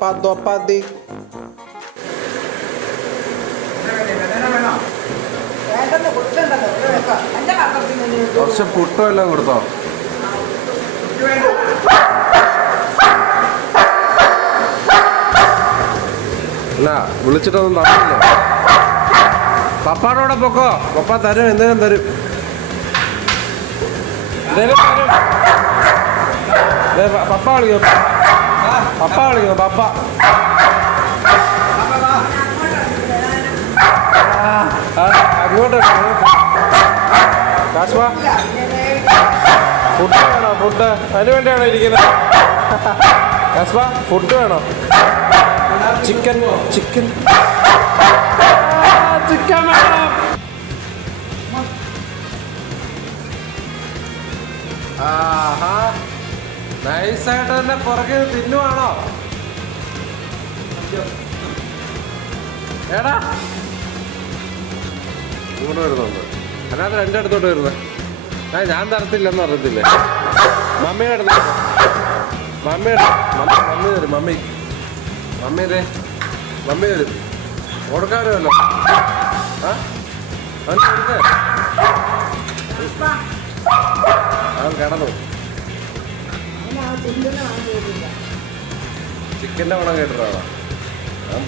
ചപ്പാത്തി കുറച്ച് പുട്ടോ എല്ലാം കൊടുത്തോ? അല്ല വിളിച്ചിട്ടൊന്നും തന്നില്ല. പപ്പാടോടെ പൊക്കോ, പപ്പ തരും, എന്തെങ്കിലും തരും, പപ്പ വിളിക്കോ, പപ്പ വിളിക്കോ, പപ്പ അങ്ങോട്ട് കാശ്മ ഫുഡ് വേണോ? ഫുഡ് അതിന് വേണ്ടിയാണോ ഇരിക്കുന്നത്? കാശ്മ ഫുഡ് വേണോ? ചിക്കൻ ചിക്കൻ ചിക്കൻ വേണം. ആഹാ, നൈസായിട്ട് തന്നെ പുറകെ തിന്നുവാണോ? ഏടാ ഇങ്ങോട്ട് വരുന്നുണ്ട്. അതിനകത്ത് രണ്ടിടത്തോട്ട് വരുന്നത്. ഞാൻ തരത്തില്ലെന്ന് അറിയത്തില്ലേ? മമ്മിയുടെ അടുത്ത് മമ്മി തരും. മമ്മി തരും. കൊടുക്കാറുമല്ലോ. കിടന്നു. ചിക്കൻ്റെ മണം കേട്ടിട്ടാണോ? ഞാൻ